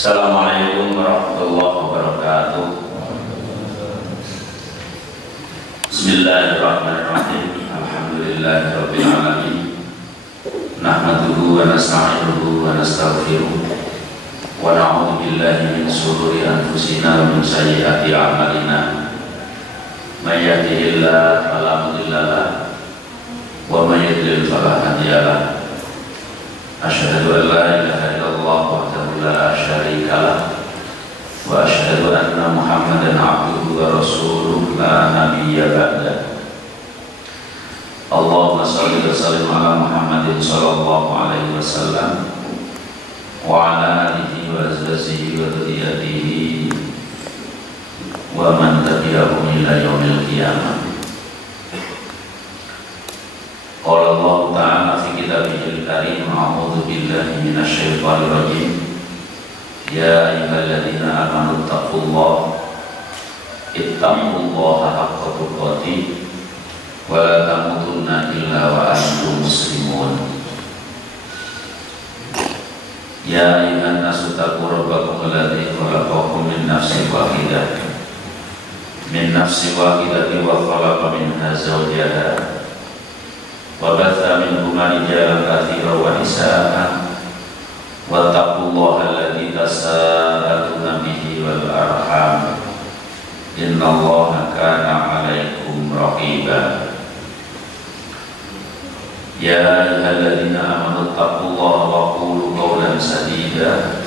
Assalamualaikum warahmatullahi wabarakatuh. Bismillahirrahmanirrahim. Alhamdulillahirabbil alamin. Nahmaduhu wa nasta'inuhu wa nastaghfiruh. Wa na'udzu billahi min shururi anfusina wa min sayyiati a'malina. May yahdihillahu fala mudilla lahu wa may yudlil fala hadiya lahu. Asyhadu an la ilaha illallah wahdahu la syarika lahu wa asyhadu anna Muhammadan abduhu wa rasuluhu la nabiyya ba'da. Allahumma shalli wa sallim ala Muhammadin sallallahu alaihi wasallam wa ala alihi wa azwajihi wa dzurriyyatihi wa man tabi'ahum ila yaumil qiyamah. Qala Allah Ta'ala fi kitabihil karim, a'udzu billahi minasy syaithanir rajim. Ya ayyuhalladzina amanu taqullaha haqqa tuqatih wa la tamutunna illa wa antum muslimun. Ya ayyuhan nasu taqu rabbakum alladzi khalaqakum min nafsin wahidah wa khalaqa minha zawjaha wa batha minhuma rijalan katsiran wa nisaa'a wattaqullaha alladzi tasaaluna bihi wal arham innallaha kana 'alaikum raqiba. Ya ayyuhalladzina amanu taqullaha wa qulu qawlan sadida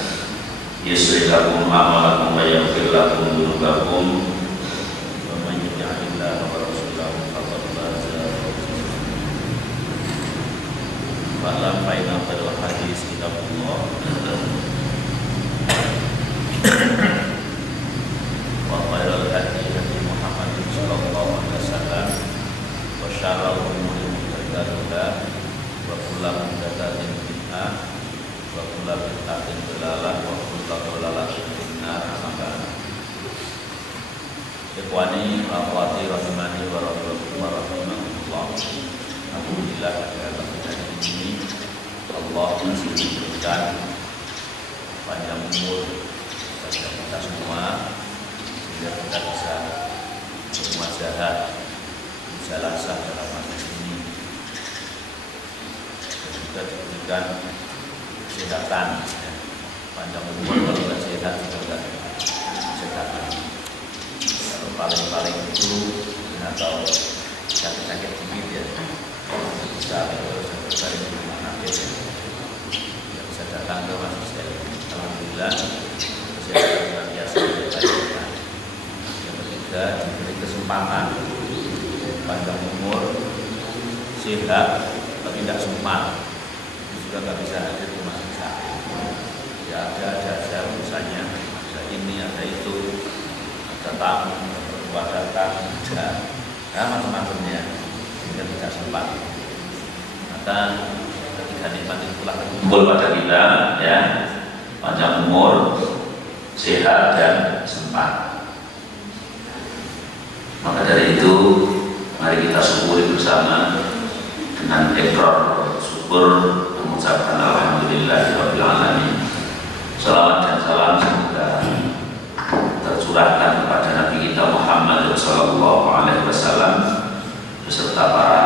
yuslih lakum a'malakum wa yaghfir lakum dzunubakum wa man yuti'illaha wa rasulahu faqad faza. Wa'lam fa'inna khairal hadis kitabullah wa khairal hadi hadi Muhammadin sallallahu alaihi wasallam wa syarrul umuri muhdatsatuhah wa kullu muhdatsatin bid'ah wa kullu bid'atin dhalalah wa kullu dhalalatin finnar. Amma ba'd. Ikhwani wa akhwati rahimani wa rahimakumullah. Alhamdulillah ini Allah masih diberikan panjang umur kepada kita semua sehingga kita bisa bermuasahat musalasah dalam masa ini, dan juga diberikan kesehatan, panjang umur. Kalau tidak sehat juga kesehatan. Kalau paling itu atau sakit-sakit sedikit ya bisa dari rumah sakit ya bisa datang ke masjid. Alhamdulillah kesehatan luar biasa dilakukan. Yang ketiga, diberi kesempatan panjang umur, sehat tapi tidak sempat, juga nggak bisa hadir di rumah sakit. Ya ada urusannya, ada ini ada itu, ada tamu, ada datang, ada macam-macamnya, sehingga tidak sempat. Maka ketiga nikmat itulah terkumpul pada kita, ya, panjang umur, sehat dan sempat. Maka dari itu mari kita syukuri bersama dengan ikrar syukur, mengucapkan alhamdulillahirabbil alamin. Salawat dan salam semoga tercurahkan kepada Nabi kita Muhammad sallallahu alaihi wasallam beserta para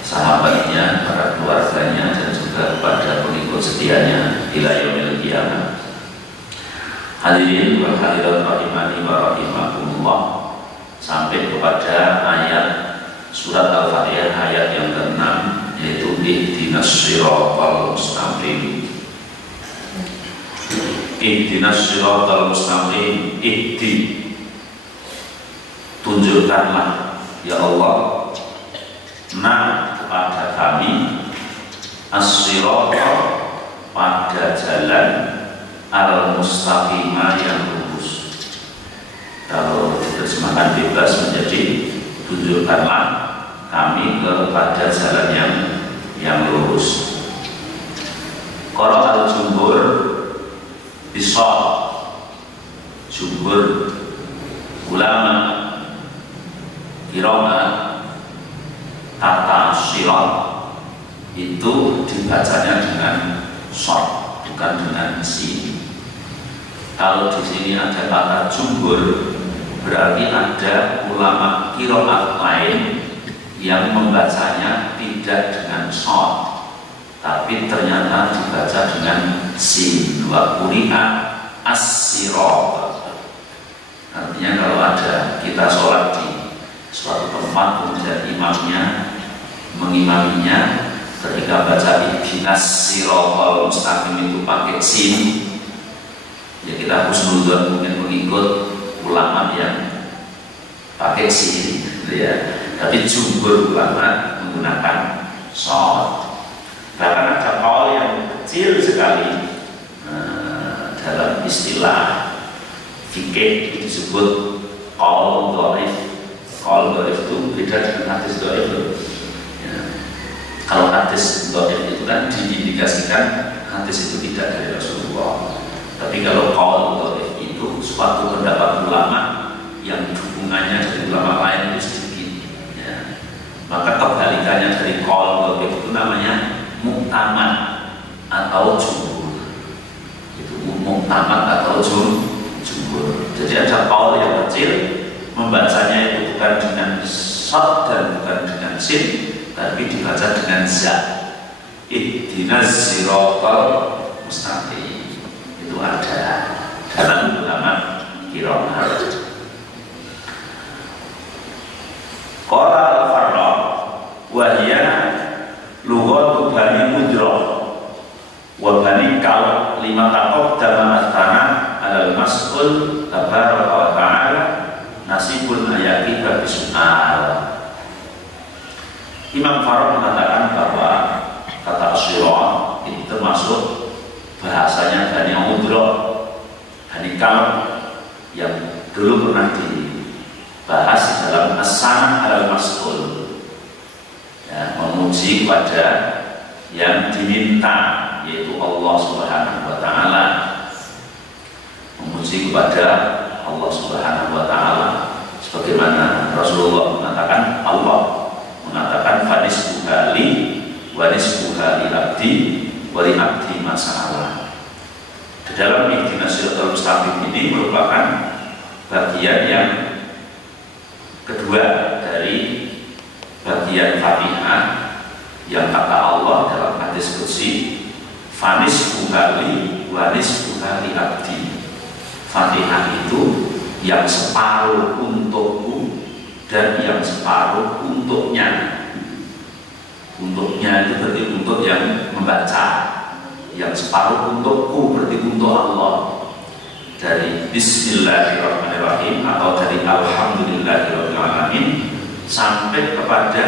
sahabatnya, para keluarganya, dan juga kepada pengikut setianya ila yaumil qiyamah. Hadirin wal hadirat rahimani wa rahimakumullah, sampai kepada ayat surat Al-Fatihah ayat yang ke-6, yaitu ihdinas siratal mustaqim. Ihdinas siratal mustaqim, ihdi, tunjukkanlah ya Allah pada kami as-sirata, pada jalan al-mustaqimah yang lurus. Kalau diterjemahkan bebas menjadi tunjukkanlah kami kepada jalan yang lurus. Qara al-jumhur bisa jumhur ulama qiraat kata sirat itu dibacanya dengan short, bukan dengan sin. Kalau di sini ada kata jumhur, berarti ada ulama qiraat lain yang membacanya tidak dengan shad, tapi ternyata dibaca dengan sin. Wa quri'a as-sirat. Artinya kalau ada kita sholat di suatu tempat kemudian imamnya mengimaminya, ketika baca ihdinas siratal mustaqim itu pakai sin, ya kita husnudzon mungkin mengikut ulama yang pakai sin, ya. Tapi jumhur ulama menggunakan shad. Bahkan ada qaul yang kecil sekali dalam istilah fikih itu disebut qaul dhaif. Qaul dhaif itu beda dengan hadis dhaif. Ya. Kalau hadis dhaif itu kan diindikasikan hadis itu tidak dari Rasulullah. Tapi kalau qaul dhaif itu suatu pendapat ulama yang dukungannya dari ulama lain itu sedikit. Maka kebalikannya dari qaul dhaif itu namanya muktamad atau jumhur. Itu muktamad atau jumhur. Jadi ada qaul yang kecil, membacanya itu bukan dengan shad dan bukan dengan sin, tapi dibaca dengan za. Ihdinas siratal mustaqim. Itu ada dalam ulama qiraat. Qala al-Farra wa hiya lughatu Bani Mudrah wa Bani Kalb lima taqaddama mathana alal mas'ul tabaraka wa ta'ala nasibun ayati bagi su'al. Imam Farra mengatakan bahwa kata Asyirah itu termasuk bahasanya Bani Mudrah, Bani Kalb yang dulu pernah dibahas dalam as-sanah al-mas'ul, ya, memuji pada yang diminta, yaitu Allah Subhanahu wa Ta'ala, memuji kepada Allah Subhanahu wa Ta'ala, sebagaimana Rasulullah mengatakan, Allah mengatakan fanisbuha li wa nisbuha li abdi wa li abdi masa'ala. Di dalam ihdinas siratal mustaqim ini merupakan bagian yang kedua dari bagian Fatihah yang kata Allah dalam hadis qudsi, fanis buhali wanis buhali abdi. Fatihah itu yang separuh untukku dan yang separuh untuknya. Untuknya itu berarti untuk yang membaca, yang separuh untukku berarti untuk Allah. Dari Bismillahirrahmanirrahim atau dari Alhamdulillahirrahmanirrahim sampai kepada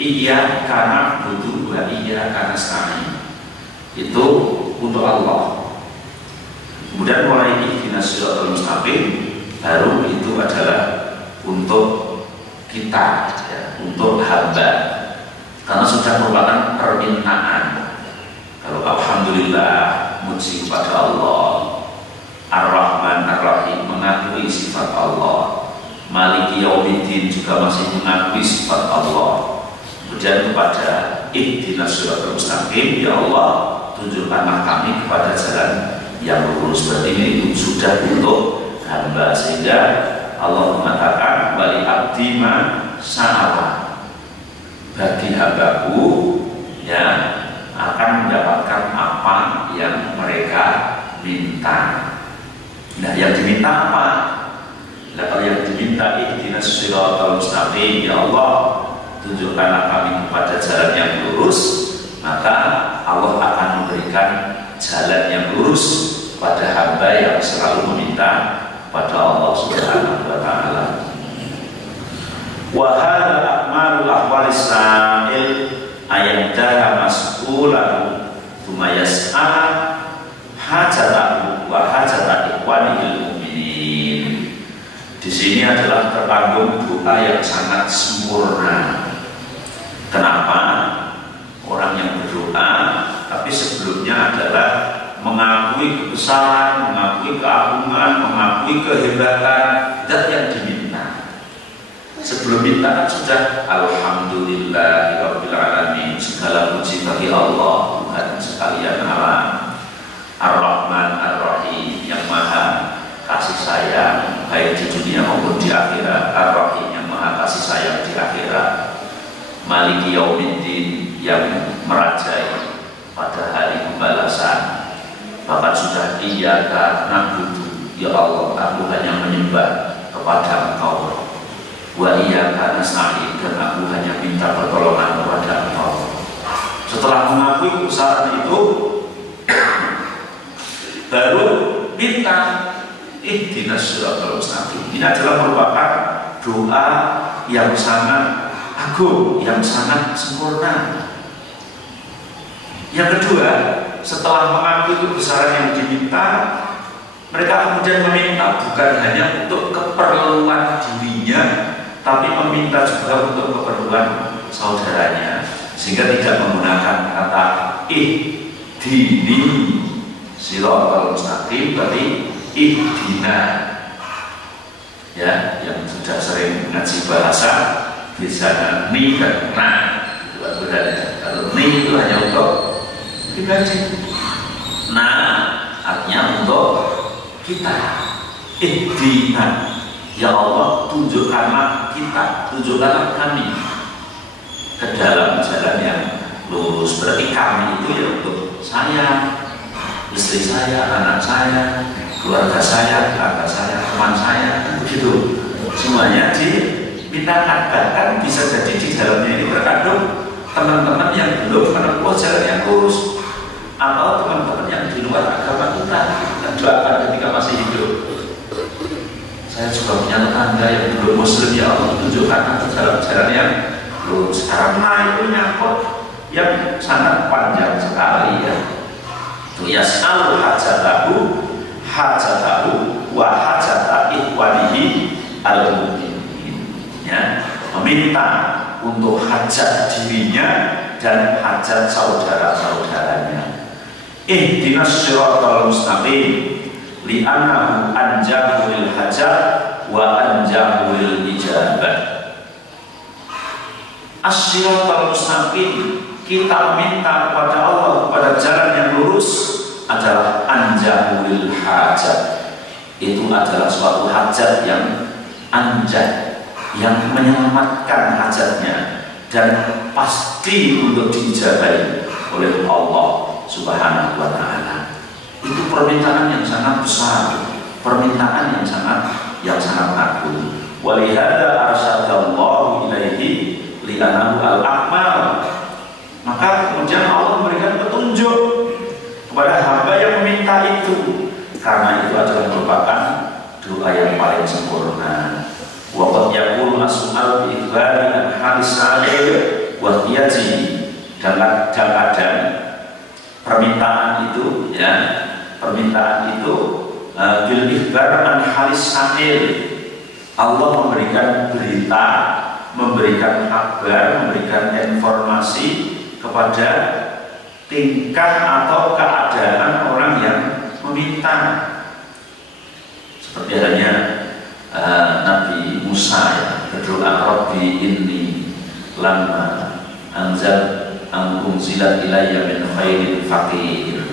Iyyaka na'budu wa iyyaka nasta'in, itu untuk Allah. Kemudian mulai ihdinas siratal mustaqim, baru itu adalah untuk kita, ya, untuk hamba, karena sudah merupakan permintaan. Kalau Alhamdulillah muji kepada Allah, Ar-Rahman Ar-Rahim mengakui sifat Allah, Maliki Yaumiddin juga masih mengakui sifat Allah. Kemudian kepada ihdinas siratal mustaqim, ya Allah tunjukkanlah kami kepada jalan yang lurus. Berarti ini sudah untuk hamba, sehingga Allah mengatakan wali abdi ma sa'ala, bagi hambaku ya akan mendapatkan apa yang mereka minta. Nah, yang diminta apa? Nah, kalau yang diminta ihdinas siratal mustaqim, ya Allah tunjukkanlah kami kepada jalan yang lurus, maka Allah akan memberikan jalan yang lurus pada hamba yang selalu meminta pada Allah Subhanahu wa Ta'ala. Wa hadza akmalul ahwalis sa'il ayyadah mas'ulahu tsumma yas'ala hajatahu wa hajata ikhwanil mu'minin. Di sini adalah terkandung doa yang sangat sempurna. Kenapa? Orang yang berdoa tapi sebelumnya adalah mengakui kebesaran, mengakui keagungan, mengakui kehebatan zat yang diminta. Sebelum minta sudah alhamdulillahirabbil alamin, segala puji bagi Allah Tuhan sekalian alam, Ar-Rahman Ar-Rahim yang sayang baik di dunia maupun di akhirat. Ar-Rahim yang maha kasih sayang di akhirat. Maliki Yaumiddin yang merajai pada hari pembalasan. Bahkan sudah iyyaka na'budu, ya Allah aku hanya menyembah kepada Engkau, wa iyyaka nasta'in, dan aku hanya minta pertolongan kepada Engkau. Setelah mengakui kebesaran itu, baru minta ihdinas siratal mustaqim. Ini adalah merupakan doa yang sangat agung, yang sangat sempurna. Yang kedua, setelah mengakui kebesaran yang diminta, mereka kemudian meminta bukan hanya untuk keperluan dirinya, tapi meminta juga untuk keperluan saudaranya, sehingga tidak menggunakan kata ihdini siratal mustaqim, berarti ihdina. Ya, yang sudah sering ngaji bahasa biasanya ni dan na itu bedanya. Kalau ni itu hanya untuk pribadi, nah artinya untuk kita. Ihdina, ya Allah tunjukkanlah kita, tunjukkanlah kami ke dalam jalan yang lurus. Berarti kami itu ya untuk saya, istri saya, anak saya, keluarga saya, kakak saya, teman saya, begitu. Semuanya dimintakan. Bahkan bisa jadi di dalamnya ini terkandung teman-teman yang belum menempuh jalan yang lurus, atau teman-teman yang di luar agama kita, dan doakan ketika masih hidup. Saya juga punya tetangga yang belum muslim, ya Allah tunjukkan aku jalan-jalan yang lurus. Karena itu nyangkut yang sangat panjang sekali ya. Yas'alu hajatahu wa hajata ikhwanihi al-mu'minin, ya, meminta untuk hajat dirinya dan hajat saudara-saudaranya. Ihdinas siratal mustaqim li'annahu anjahu lil hajat wa anjahu lil ijabah. As-siratal mustaqim, kita minta kepada Allah pada jalan yang lurus, adalah anjahu lil hajat. Itu adalah suatu hajat yang anjah, yang menyelamatkan hajatnya dan pasti untuk diijabahi oleh Allah Subhanahu wa ta'ala. Itu permintaan yang sangat besar, permintaan yang sangat agung. Walihada arsyadallahu ilaihi li'anahu al-akmal. Maka kemudian Allah memberikan petunjuk kepada hamba yang meminta itu, karena itu adalah merupakan doa yang paling sempurna. Wa qad yaqulu as-su'al bi ikhbari an halis sa'il wa tiyaji, dan kadang permintaan itu, ya, permintaan itu bil ikhbar an halis sa'il, Allah memberikan berita, memberikan kabar, memberikan informasi kepada tingkah atau keadaan orang yang meminta. Seperti halnya Nabi Musa ya, berdoa, Rabbi inni lamma anzal unzilat ilayya min khairin faqir.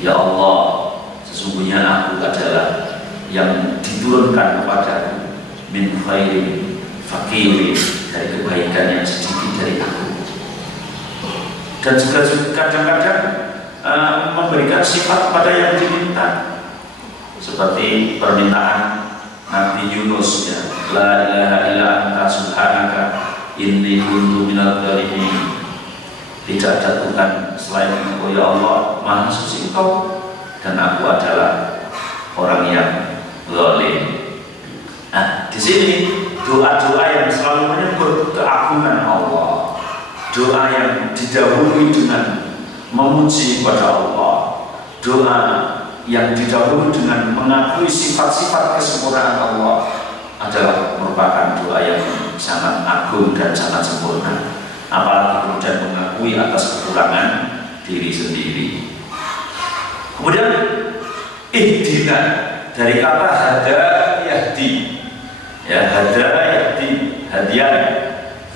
Ya Allah, sesungguhnya aku adalah yang diturunkan kepadaku min khairin faqir, dari kebaikan yang sedikit dari aku. Dan juga kadang-kadang memberikan sifat pada yang diminta, seperti permintaan Nabi Yunus ya, la ilaha illa anta subhanaka inni kuntu minadh dhalimin. Tidak ada Tuhan selain Engkau ya Allah, maha suci Engkau, dan aku adalah orang yang zalim. Nah, di sini doa-doa yang selalu menyebut keagungan Allah, doa yang didahului dengan memuji kepada Allah, doa yang didahului dengan mengakui sifat-sifat kesempurnaan Allah, adalah merupakan doa yang sangat agung dan sangat sempurna. Apalagi kemudian mengakui atas kekurangan diri sendiri. Kemudian ihdina, dari kata hada yahdi, ya, hada yahdi, hadiah,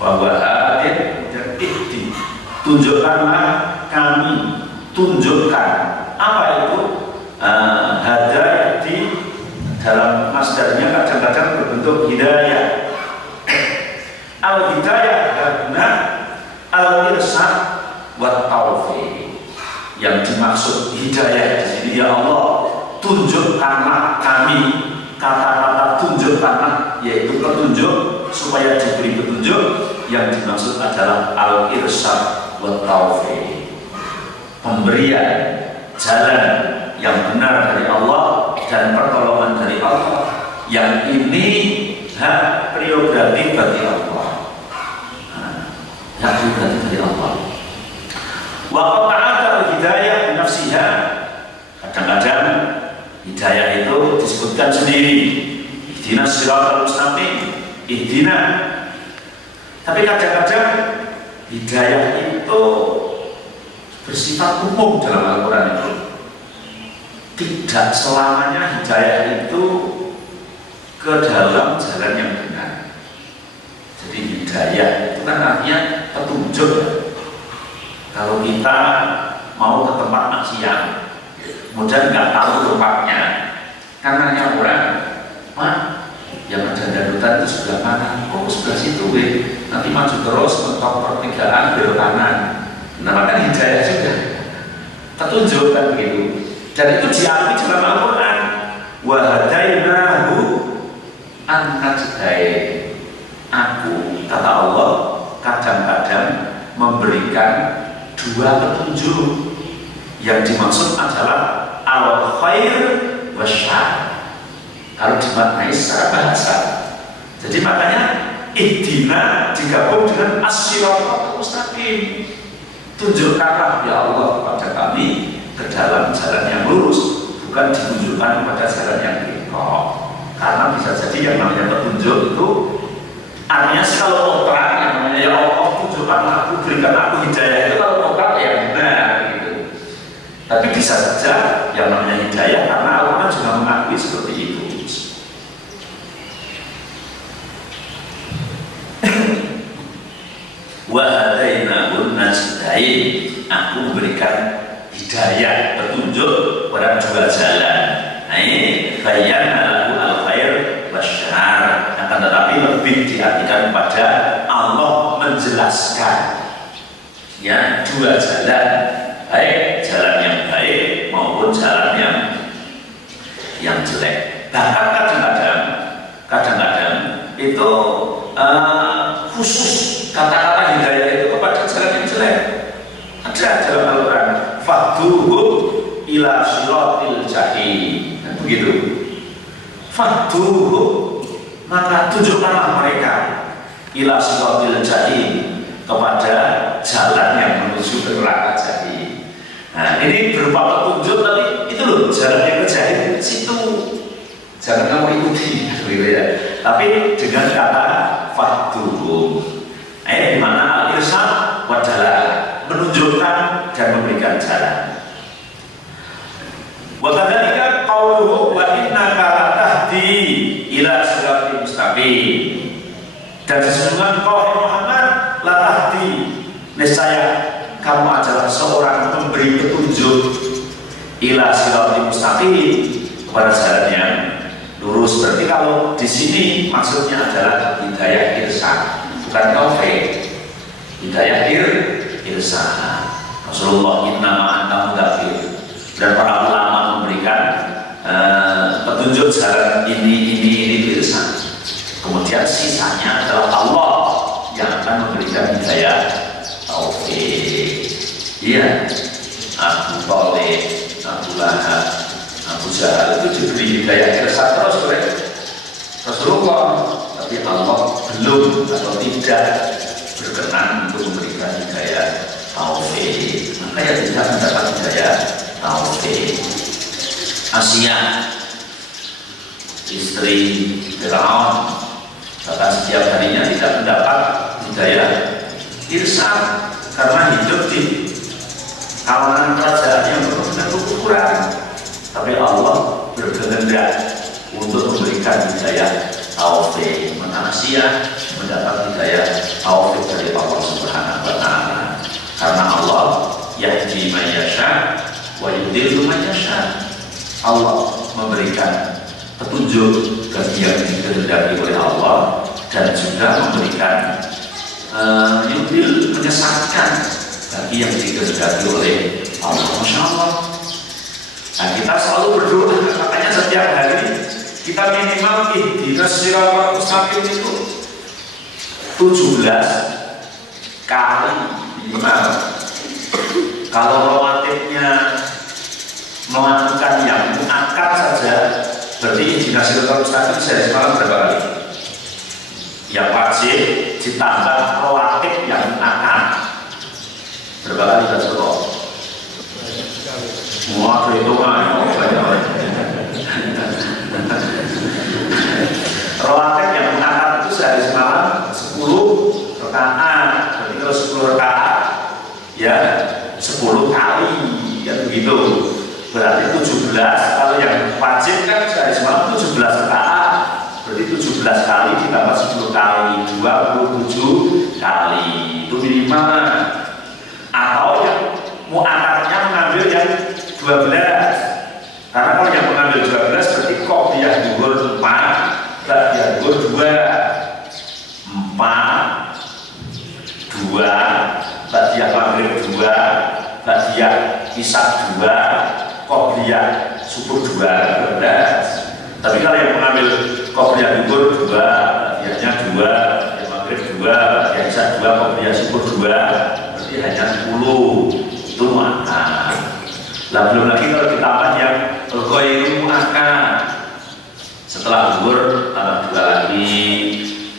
bahwa hadir dan ihdi, tunjukkanlah kami, tunjukkan. Apa itu hada yahdi dalam masdarnya kadang-kadang berbentuk hidayah. Al-hidayah karena al-irsyad wa taufiq. Yang dimaksud hidayah di sini, ya Allah, tunjukkanlah kami, kata-kata tunjukkanlah yaitu petunjuk, supaya diberi petunjuk. Yang dimaksud adalah al-irsyad wa taufiq, pemberian jalan yang benar dari Allah dan pertolongan dari Allah. Yang ini hak prerogatif bagi Allah, hak prerogatif dari Allah. Wa qata'ata hidayah bi nafsiha. Kadang-kadang hidayah itu disebutkan sendiri, ihdinas siratal mustaqim, ihdina. Tapi kadang-kadang hidayah itu bersifat umum dalam Al-Quran itu. Tidak selamanya hidayah itu ke dalam jalan yang benar. Jadi hidayah itu kan artinya petunjuk. Kalau kita mau ke tempat maksiat, kemudian nggak tahu tempatnya, kan nanya orang, Pak, yang ada darutan itu sebelah mana? Oh, sebelah situ, nanti maju terus mentok pertigaan belok kanan. Namanya hidayah juga, petunjuk kan begitu. Dan itu diambil dalam Al-Quran. Wa hadainahu an-najdain. Aku, kata Allah, kadang-kadang memberikan dua petunjuk. Yang dimaksud adalah al-khair wa syarr. Kalau dimaknai secara bahasa. Jadi makanya ihdina digabung dengan as-siratal mustaqim. Tunjukkanlah ya Allah kepada kami ke dalam jalan yang lurus, bukan ditunjukkan kepada jalan yang bengkok. Karena bisa jadi yang namanya petunjuk itu artinya kalau otak yang namanya ya Allah tunjukkanlah aku, berikan aku hidayah, itu kalau otak ya benar gitu. Tapi bisa saja yang namanya hidayah karena Al-Quran juga mengakui seperti itu. Wa hadainahun najdain. Aku memberikan hidayah, petunjuk pada dua jalan. Bayyana lahu al-khair wasyarr. Akan tetapi lebih diartikan pada Allah menjelaskan ya dua jalan, baik jalan yang baik maupun jalan yang jelek. Bahkan kadang-kadang itu khusus kata-kata hidayah itu kepada jalan yang jelek. Ada dalam Al-Quran, fahduhum ila siratil jahim. Dan begitu. Fahduhum, maka tunjukkanlah mereka ila siratil jahim, kepada jalan yang menuju ke neraka jahim. Nah, ini berupa petunjuk, tapi itu loh jalan yang ke jahim situ. Jangan kamu ikuti, gitu ya. Tapi dengan kata fahduhum. Di mana al-irsyad wa dalalah, menunjukkan dan memberikan jalan. Wa kadzalika qauluhu wa innaka latahdi ila siratal mustaqim. Dan sesungguhnya kau Muhammad latahdi, niscaya kamu adalah seorang pemberi petunjuk ila siratal mustaqim, kepada jalan yang lurus. Berarti kalau di sini maksudnya adalah hidayah irsyad, bukan taufik. Hidayah irsyad. Rasulullah innama anta mudzakkir, dan para ulama memberikan petunjuk jalan ini irsyad. Kemudian sisanya adalah Allah yang akan memberikan hidayah taufik. Iya, Abu Thalib, Abu Lahab, Abu Jahal itu diberi hidayah irsyad terus oleh Rasulullah, tapi Allah belum atau tidak berkenan untuk memberikan hidayah taufik. Maka ya tidak mendapat hidayah taufik. Asia, istri Firaun, bahkan setiap harinya tidak mendapat hidayah irsyad karena hidup di kawanan kerajaan yang benar-benar kekurangan. Tapi Allah berkehendak untuk memberikan hidayah taufik. Manusia mendapat hidayah taufik dari Allah Subhanahu wa taala. Karena Allah yahdi man yasha wa yudhillu man yasha. Allah memberikan petunjuk bagi yang dikehendaki oleh Allah dan juga memberikan menyesatkan bagi yang dikehendaki oleh Allah. Masya Allah. Nah, kita selalu berdoa, makanya setiap hari kita minimal ihdinas siratal mustaqim itu 17 kali minimal. Kalau rawatibnya melakukan yang muakkad saja, berarti ihdinas siratal mustaqim sehari semalam berapa kali? Yang wajib ditambah rawatib yang muakkad berapa kali kita coba? Wah, itu banyak. Rawatib yang muakkad itu sehari semalam 10 rakaat. Berarti kalau 10 rakaat ya 10 kali ya begitu. Berarti 17. Kalau yang wajib kan sehari semalam 17 rakaat. Berarti 17 kali ditambah 10 kali 27 kali. Itu minimal. Atau yang muakkadnya mengambil yang 12. Karena kalau yang mengambil 12 berarti qobliyah zuhur 4, ba'diyah zuhur 2, 4, 2, ba'diyah maghrib 2, ba'diyah isya 2, qobliyah subuh 2, 12. Tapi kalau yang mengambil qobliyah zuhur 2, ba'diyahnya 2, ba'diyah maghrib 2, ba'diyah isya 2, qobliyah subuh 2, berarti hanya 10. Itu muakkad. Lah belum lagi kalau ditambah yang ghairu muakkad. Setelah zuhur tambah 2 lagi,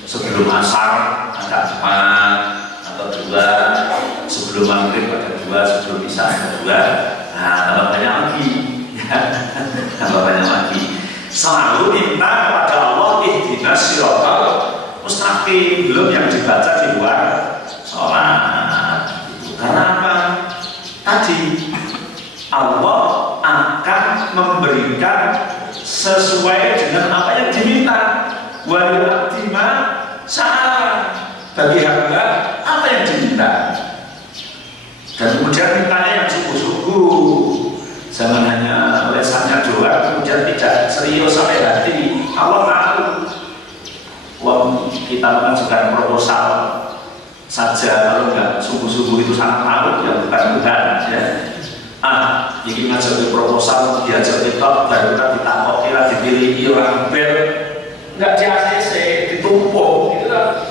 sebelum asar ada 4 atau 2, sebelum maghrib ada 2, sebelum isya ada 2. Nah, tambah banyak lagi. Tambah banyak lagi. Selalu minta kepada Allah ihdinas siratal mustaqim, belum yang dibaca di luar sholat. Karena apa? Tadi Allah akan memberikan sesuai dengan apa yang diminta. Waliyu'atima sa'ala, bagi hamba apa yang diminta. Dan kemudian mintanya yang sungguh-sungguh, jangan hanya lesannya doa kemudian tidak serius sampai hati. Allah tahu. Wong kita mengajukan proposal saja kalau nggak sungguh-sungguh itu sangat tahu yang bukan Tuhan ya. Ini ngajak proposal, diajak kita, baru kita ditakok, kira dipilih orang bel, nggak di ACC, ditumpuk, gitu kan.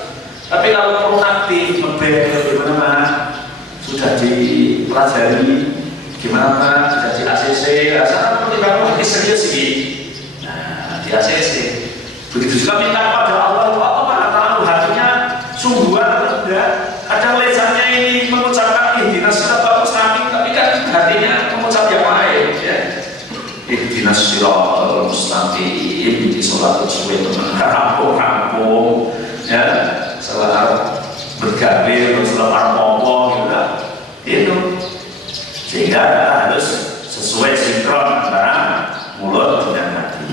Tapi kalau proaktif, ngebel, gimana sudah dipelajari, gimana sudah di ACC, rasa pertimbangan lebih serius sih. Nah, di ACC, begitu juga minta kepada Allah, Allah mana tahu hatinya sungguhan atau tidak. Kadang lesannya ini mengucapkan ihdinas siratal mustaqim, tapi kan hatinya mengucap yang lain ya. Ihdinas siratal mustaqim di sholat subuh itu kampung-kampung ya, sholat bergabil, sholat arpopo gitu itu. Sehingga kita harus sesuai sinkron antara mulut dan hati.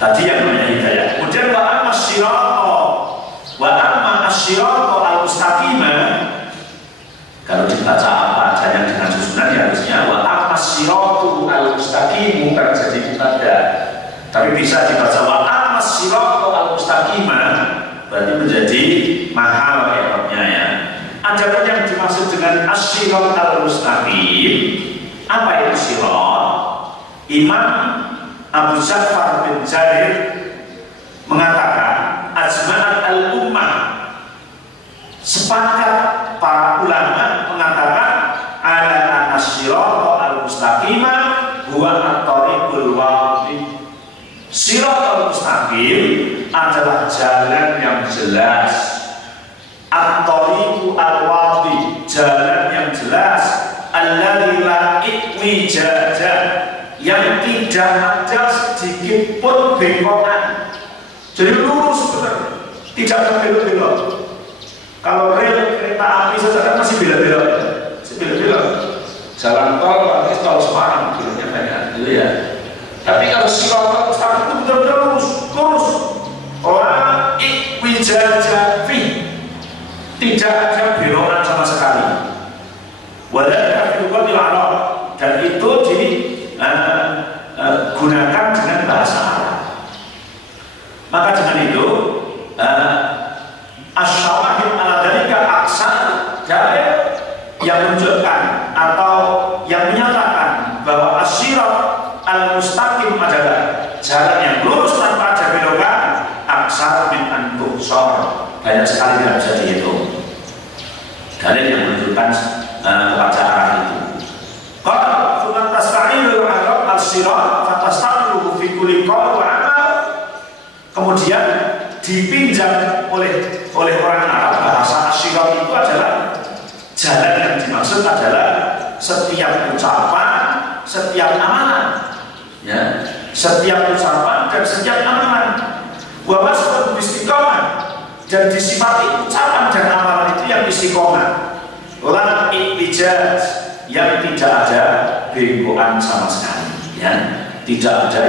Tadi yang namanya hidayah. Kemudian wa amma asyirata al-mustaqimah, kalau dibaca apa adanya dengan susunan ya harusnya wa amma asyiratu al-mustaqimu, kan jadi mubtada. Tapi bisa dibaca wa amma asyirata al-mustaqimah, berarti menjadi mahal i'rabnya ya. Adapun yang dimaksud dengan asyirat al-mustaqim, apa itu syirat? Imam Abu Ja'far bin Jarir mengatakan ajma'at al-ummah, sepakat para ulama mengatakan ala asyirat al-mustaqimah huwa at-tariqul waqi. Syirat al-mustaqim adalah jalan yang jelas, at-tariqu al-waqi, jalan yang jelas, alladzi la iwijaja, yang tidak ada sedikit pun bengokan. Jadi lurus benar, tidak ada belok-belok. Kalau rel kereta api saja kan masih belok-belok, belok-belok. Jalan tol, berarti tol Semarang, beloknya banyak, gitu ya. Tapi kalau siratal mustaqim itu benar-benar lurus, lurus. Orang ikwijajafi, tidak ada belokan sama sekali. Walau dan itu digunakan dengan bahasa banyak sekali tidak bisa dihitung. Dalil yang menunjukkan kepada arah itu. Qala thumma tasta'ilu ala al-sirat fatasta'ilu fi kulli qawl wa amal. Kemudian dipinjam oleh orang Arab, bahasa as-sirat itu adalah jalan yang dimaksud adalah setiap ucapan, setiap amalan, ya, setiap ucapan dan setiap amalan. Wa wasfun istiqamah, dan disifati ucapan dan amalan itu yang istiqomah, la ihtijaj, yang tidak ada bengkokan sama sekali, ya, tidak ada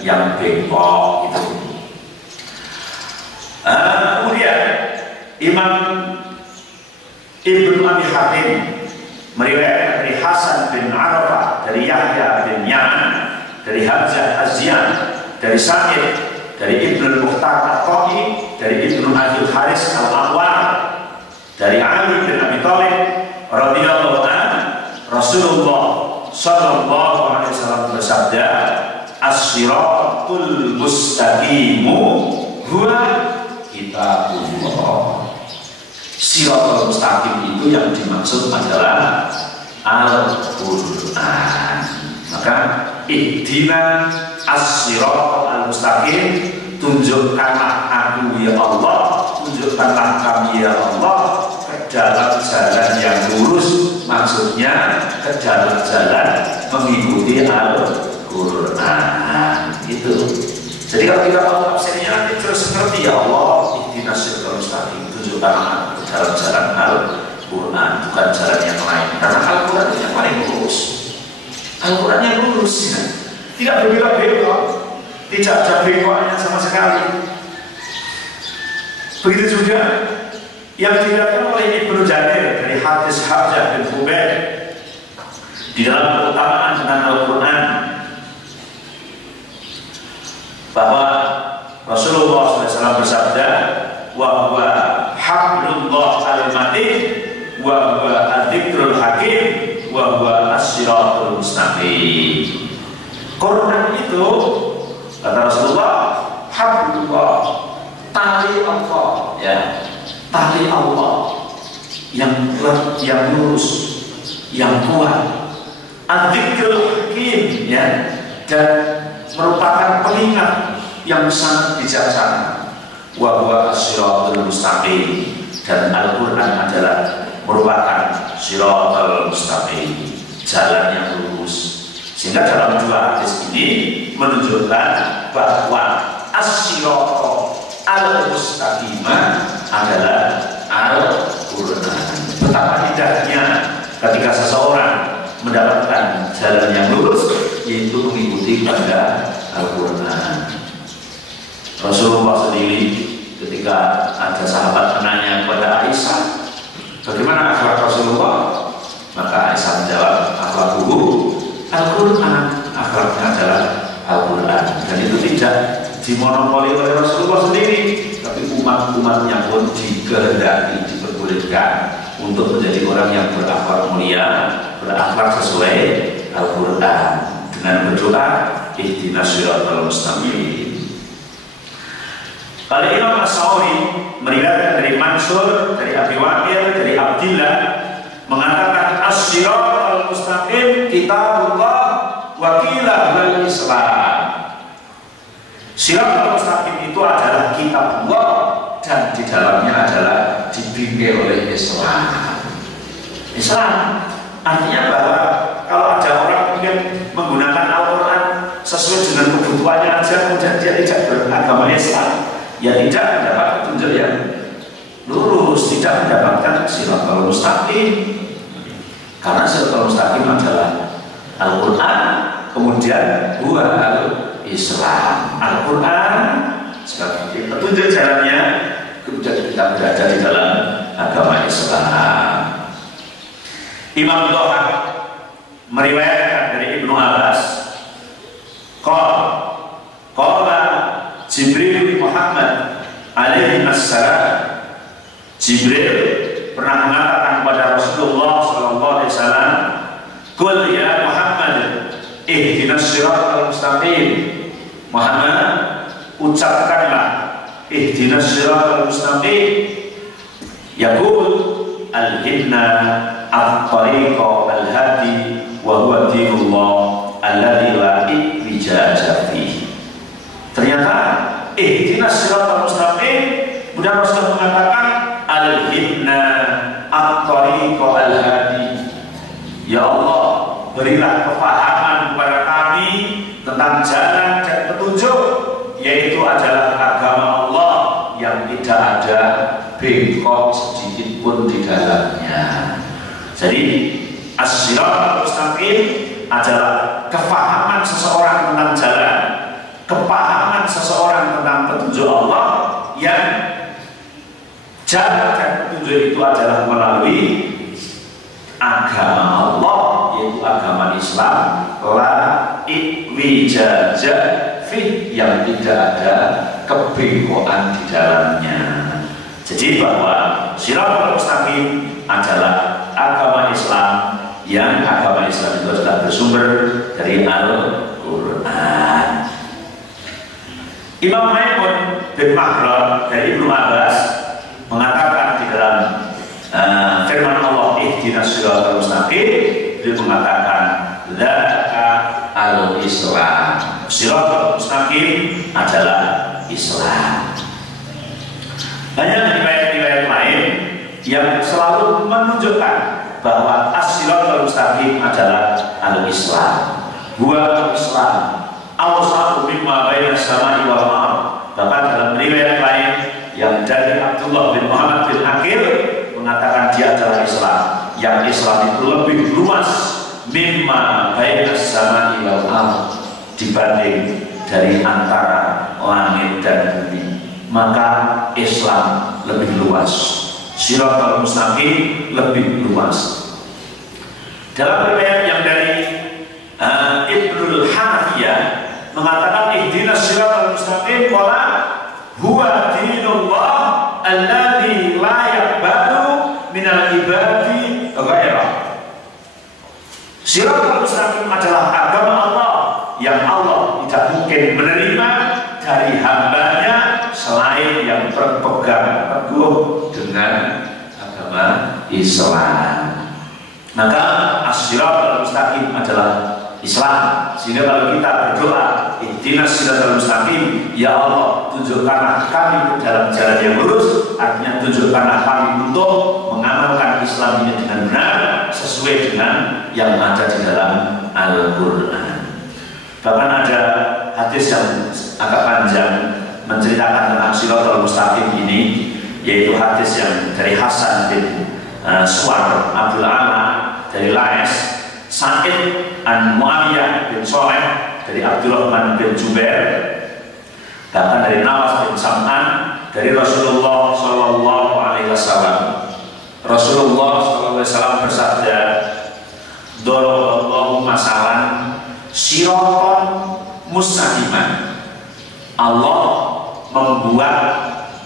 yang bengkok itu. Kemudian Imam Ibnu Abi Hatim meriwayatkan dari Hasan bin Arafah, dari Yahya bin Yaman, dari Hamzah Az-Ziyan, dari Sa'id, dari Ibnu Mukhtar Al-Qaqi, dari Ibnu Abdul Haris Al-Aqwar, dari Ali bin Abi Thalib radhiyallahu anhu, Rasulullah sallallahu alaihi wasallam bersabda, as-siratul mustaqimu huwa kitabullah. Siratul mustaqim itu yang dimaksud adalah Al-Quran. Maka ihdina as-siratal mustaqim, tunjukkanlah aku ya Allah, tunjukkanlah kami ya Allah ke dalam jalan yang lurus, maksudnya ke dalam jalan mengikuti Al-Quran itu. Jadi kalau kita mau tafsirnya nanti terus ngerti, ya Allah ihdinas siratal mustaqim, tunjukkanlah aku dalam jalan Al-Quran, bukan jalan yang lain, karena Al-Quran itu yang paling lurus. Al-Quran yang lurus, ya, tidak berbeda-beda, tidak ada bengkoknya sama sekali. Begitu juga yang diriwayatkan oleh Ibnu Jarir dari hadis Hamzah bin Hubair di dalam keutamaan dengan Al-Quran, bahwa Rasulullah SAW bersabda, wa huwa hablullah al-matin wa huwa ad-dzikrul hakim wa huwa as-siratul mustaqim. Quran itu, kata Rasulullah, hablullah, tali Allah, ya, tali Allah yang lurus, yang kuat, ad-dzikrul hakim, ya, dan merupakan pengingat yang sangat bijaksana, wa huwa as-siratul mustaqim, dan Al-Quran adalah merupakan siratul mustaqim, jalan yang lurus. Sehingga dalam dua hadis ini menunjukkan bahwa as-siratul al-mustaqimah adalah Al-Quran. Betapa indahnya ketika seseorang mendapatkan jalan yang lurus, yaitu mengikuti pada Al-Quran. Rasulullah sendiri ketika ada sahabat menanya kepada Aisyah, bagaimana akhlak Rasulullah? Maka Aisyah menjawab, akhlakuhu Al-Quran, akhlaknya adalah Al-Quran. Dan itu tidak dimonopoli oleh Rasulullah sendiri, tapi umat-umatnya pun dikehendaki, diperbolehkan untuk menjadi orang yang berakhlak mulia, berakhlak sesuai Al-Quran, dengan berdoa ihdinas siratal mustaqim. Kalau Imam As-Sauri meriwayatkan dari Mansur, dari Abi Waqil, dari Abdillah, mengatakan as-siratal mustaqim kitabullah wa qila wal Islam. Siratal mustaqim itu adalah kitabullah, dan di dalamnya adalah dibimbing oleh Islam. Islam artinya bahwa kalau ada orang mungkin menggunakan Al-Quran sesuai dengan kebutuhannya aja, kemudian dia tidak beragama Islam, ya tidak mendapat petunjuk yang lurus, tidak mendapatkan siratal mustaqim. Karena siratal mustaqim adalah Al-Quran, kemudian huwa al-Islam. Al-Quran sebagai petunjuk jalannya, kemudian kita berada di dalam agama Islam. Imam Dhahak meriwayatkan dari Ibnu Abbas, qala Jibril bin Muhammad alaihi assalam, Jibril pernah mengatakan kepada Rasulullah sallallahu alaihi wasallam, qul ya Muhammad ihdinas siratal mustaqim. Muhammad, ucapkanlah ihdinas siratal mustaqim, yaqul al-inna at-tariqa al-hadi wa huwa dinullah alladzi la ijaza fihi. Ternyata ihdinas siratal mustaqim, kemudian Rasul mengatakan al-inna at-tariqa al-hadi. Ya Allah, berilah kefahaman kepada kami tentang jalan dan petunjuk, yaitu adalah agama Allah yang tidak ada bengkok sedikit pun di dalamnya. Jadi as-siratal mustaqim adalah kefahaman seseorang tentang jalan, kepahaman seseorang tentang petunjuk Allah, yang jalan dan petunjuk itu adalah melalui agama Allah, yaitu agama Islam, la ijaza fi, yang tidak ada kebengkokan di dalamnya. Jadi bahwa siratal mustaqim adalah agama Islam, yang agama Islam itu adalah bersumber dari Al-Quran. Imam Maimun bin Mahran dari Ibnu Abbas mengatakan di dalam firman Allah ihdinas siratal mustaqim, dia mengatakan dzaka al-Islam. Siratal mustaqim adalah Islam. Banyak riwayat-riwayat lain yang selalu menunjukkan bahwa as-siratal mustaqim adalah al-Islam. Huwa al-Islam awsatu mimma baina as-sama'i wal ardh. Bahkan dalam riwayat lain yang dari Abdullah bin Muhammad bin Aqil mengatakan dia adalah Islam, yang Islam itu lebih luas mimma baina as-sama'i wal ardh, dibanding dari antara langit dan bumi. Maka Islam lebih luas, siratal mustaqim lebih luas. Dalam riwayat yang dari Ibnul Hanafiyah mengatakan ihdinas siratal mustaqim qala huwa dinullah alladzi la yaqbalu minal ibadi ghairah. Siratal mustaqim adalah agama Allah yang Allah tidak mungkin menerima dari hambanya selain yang berpegang teguh dengan agama Islam. Maka as-siratal mustaqim adalah Islam. Sehingga kalau kita berdoa ihdinas siratal mustaqim, ya Allah tunjukkanlah kami ke dalam jalan yang lurus, artinya tunjukkanlah kami untuk mengamalkan Islam ini dengan benar sesuai dengan yang ada di dalam Al-Quran. Bahkan ada hadis yang agak panjang menceritakan tentang siratal mustaqim ini, yaitu hadis yang dari Hasan bin Suwar Abdul Ala dari Lais, Sa'id an Mu'awiyah bin Sholeh dari Abdurrahman bin Jubair, bahkan dari Nawas bin Sam'an dari Rasulullah Sallallahu Alaihi Wasallam. Rasulullah Sallallahu Alaihi Wasallam bersabda, "Daraballahu masalan siratal mustaqiman." Allah membuat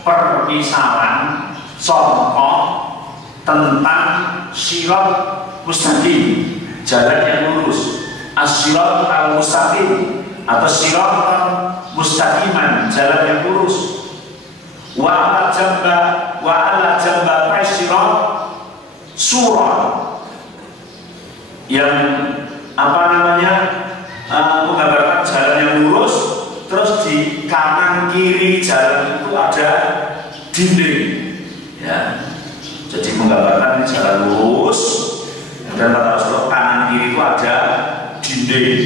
permisalan contoh tentang sirat mustaqim, jalan yang lurus. As-sirat al-mustaqim atau sirat mustaqiman, jalan yang lurus. Wa ala jamba sirat surah, yang menggambarkan jalan yang lurus. Terus di kanan kiri jalan itu ada dinding, ya. Jadi menggambarkan jalan lurus, dan kata Rasulullah kanan kiri itu ada dinding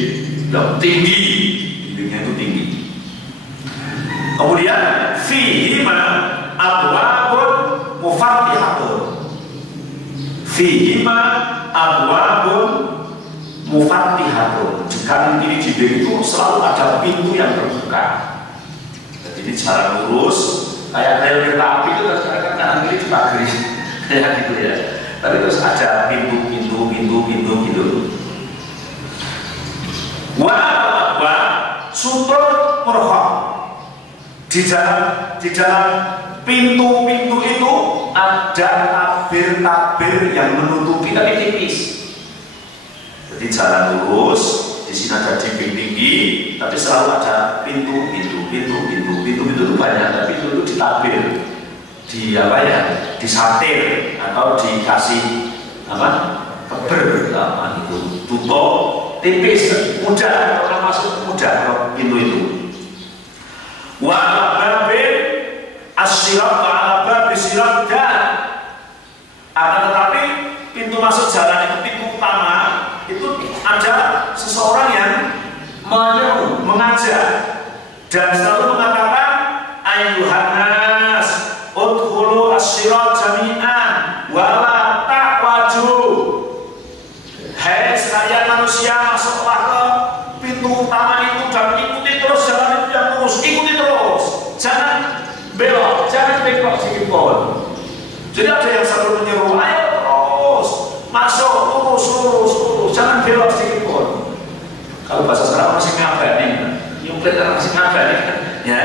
yang tinggi, dindingnya itu tinggi. Kemudian fihi ma abwabun mufattihatun, fihi ma abwabun mufattihatun. Di kanan kiri dinding itu selalu ada pintu yang terbuka. Jadi ini jalan lurus, kayak rel kereta api itu kan kanan kiri dipagari, kayak gitu ya. Tapi terus ada pintu gitu. Wa sutur murhab. Di dalam pintu-pintu itu ada tabir-tabir yang menutupi tapi tipis. Jadi jalan lurus, di sini ada dinding tinggi, tapi selalu ada pintu itu banyak, tapi pintu itu ditabir, disatir atau dikasih keber, itu tutup tipis, mudah orang masuk mudah ke pintu itu. Wa babin asyirat wa ala bisirat dan akan tetapi pintu masuk jalan itu pintu utama itu ada seseorang yang menyeru, mengajak dan selalu mengatakan ayyuhan nas udkhulu asyirat jami'an wala ta'waju. Hai sekalian manusia, masuklah ke pintu utama itu dan ikuti terus jalan itu yang lurus, ikuti terus, jangan belok sedikit pun. Jadi ada yang selalu menyeru, ayo terus masuk, lurus, jangan belok sedikit pun. Kalau bahasa sekarang masih ngabanin, nyumplit masih ngabanin, ya.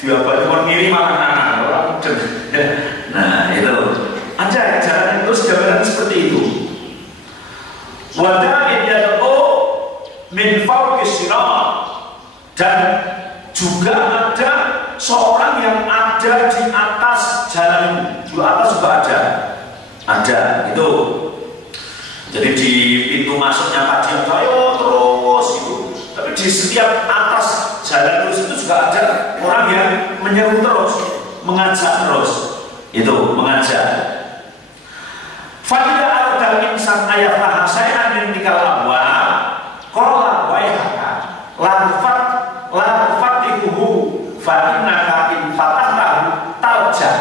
Dia buat ngiri makan orang mudeng. Nah itu ada jalan terus jalan seperti itu. Wada'in yad'u min fawqis sirat, dan juga ada seorang yang ada di atas jalan, di atas juga ada itu. Jadi di pintu masuknya tadi ayo terus itu, tapi di setiap atas jalan terus itu juga ada orang yang menyeru terus, mengajak terus, itu mengajak. Faidah al-dal insan ayat tahan saya min tikal awal qala waihaka la tufatihuhu fa innaka in fatahtahu tarja.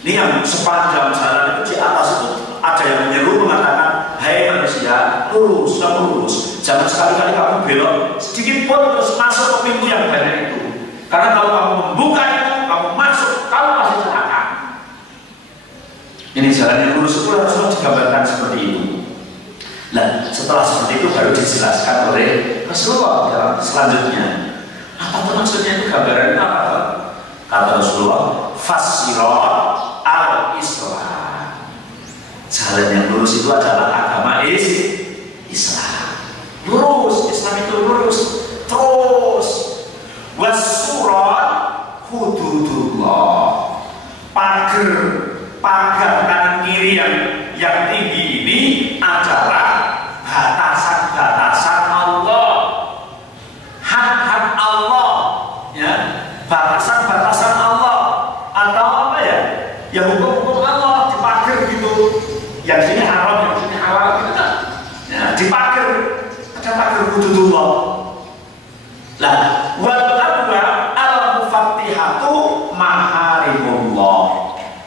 Ini yang sepanjang jalan itu di atas itu ada yang menyeru mengatakan, hai manusia, lurus, jangan sekali-kali kamu belok sedikit pun terus masuk ke pintu yang banyak itu, karena kalau kamu membuka itu, kamu masuk, kamu pasti celaka. Ini jalan yang lurus itu harus digambarkan seperti itu. Nah, setelah seperti itu baru dijelaskan oleh Rasulullah dalam selanjutnya. Apa tuh maksudnya itu gambaran apa? Kata Rasulullah, fasirat al-Islam. Jalan yang lurus itu adalah agama Islam. Lurus, Islam itu lurus terus. Wasurat hududullah. Pagar kanan kiri yang tinggi ini adalah batasan-batasan Allah, hak-hak Allah, ya, batasan-batasan Allah, atau apa ya? Ya hukum-hukum Allah dipagar gitu. Yang sini haram, yang sini halal gitu kan? Ya, dipagar, ada pagar hududullah. Lah, wal abwa al-mufattihatu maharimullah.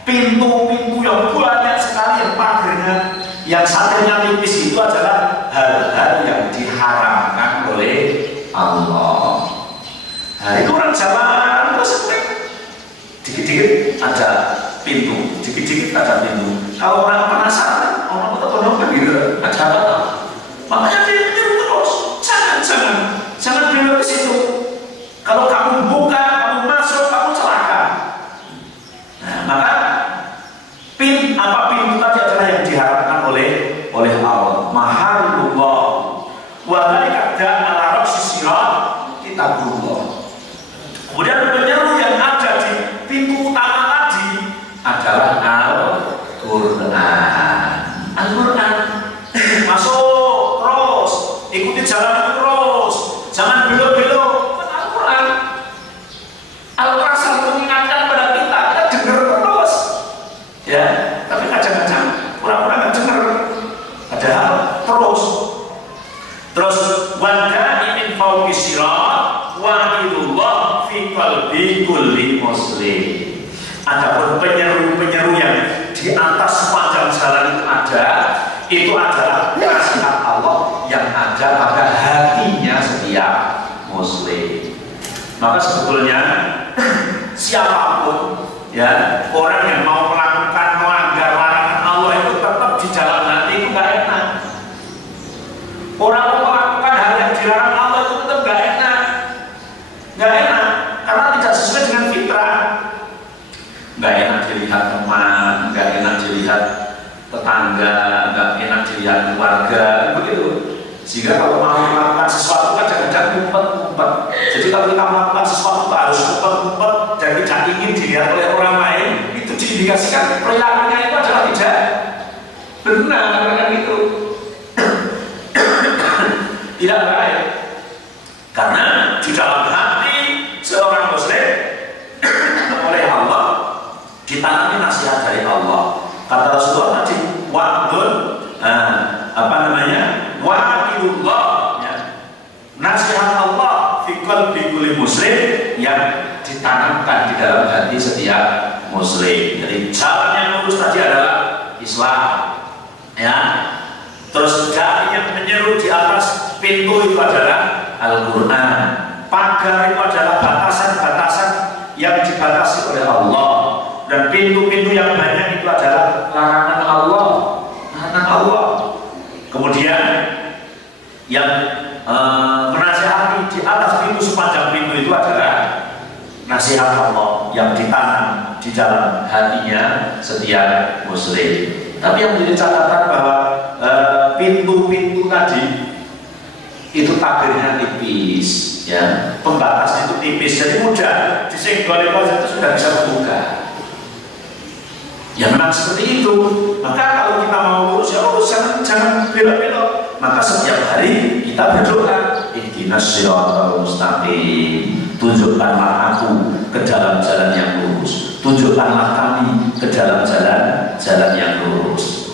Pintu-pintu yang banyak sekali yang pagarnya, yang satirnya tipis itu adalah hal-hal yang diharamkan oleh Allah. Nah itu orang jalan terus dikit-dikit ada pintu, dikit-dikit ada pintu. Kalau orang penasaran, orang betul-betul gitu, ada apa? Makanya dia menyuruh terus, jangan belok ke situ. Kalau kamu buka, kamu masuk, kamu celaka. Nah, maka pintu tadi adalah yang diharapkan oleh Allah. Maharullah. Wa dzalika ala ra'si sirat kitabullah. Kemudian penyeru yang ada di pintu utama tadi adalah Al-Quran. Masuk terus, ikuti jalan terus, jangan belok-belok. Al-Quran selalu mengingatkan pada kita dengar terus, ya. Tapi kadang-kadang pura-pura nggak dengar, padahal terus wanda min fawqis sirat wa'idullah fi qalbi kulli muslim. Adapun penyeru yang di atas sepanjang jalan itu adalah nasihat Allah yang ada pada hatinya setiap muslim. Maka sebetulnya siapapun, ya, orang yang mau melanggar larangan Allah itu tetap di dalam hati itu nggak enak. Orang mau melakukan hal yang dilarang Allah itu tetap nggak enak, karena tidak sesuai dengan fitrah. Nggak enak dilihat teman, nggak enak dilihat tetangga, nggak enak dilihat keluarga, begitu. Sehingga kalau mau melakukan sesuatu kadang-kadang ngumpet-ngumpet. Jadi kalau kita melakukan sesuatu harus ngumpet-ngumpet dan tidak ingin dilihat oleh orang lain, itu diindikasikan perilakunya itu adalah tidak benar, kan itu tidak baik. Karena di dalam hati seorang muslim oleh Allah ditanami nasihat dari Allah. Kata Rasulullah tadi, wa'dun wa'idullah, ya. Nasihat Allah fi qalbi kulli muslim yang ditanamkan di dalam hati setiap muslim. Jadi jalan yang lurus tadi adalah Islam, ya. Terus jalan yang menyeru di atas pintu itu adalah Al-Quran. Pagar itu adalah batasan-batasan yang dibatasi oleh Allah. Dan pintu-pintu yang banyak itu adalah larangan Allah, larangan Allah. Kemudian yang menasihati di atas pintu sepanjang pintu itu adalah nasihat Allah yang ditanam di dalam hatinya setiap muslim. Tapi yang menjadi catatan bahwa pintu-pintu tadi itu tabirnya tipis, ya, pembatasnya itu tipis, jadi mudah disenggol itu sudah bisa terbuka. Ya memang seperti itu. Maka kalau kita mau lurus, ya lurus, jangan belok-belok. Maka setiap hari kita berdoa, ihdinas shiratal mustaqim, tunjukkanlah aku ke dalam jalan yang lurus, tunjukkanlah kami ke dalam jalan yang lurus.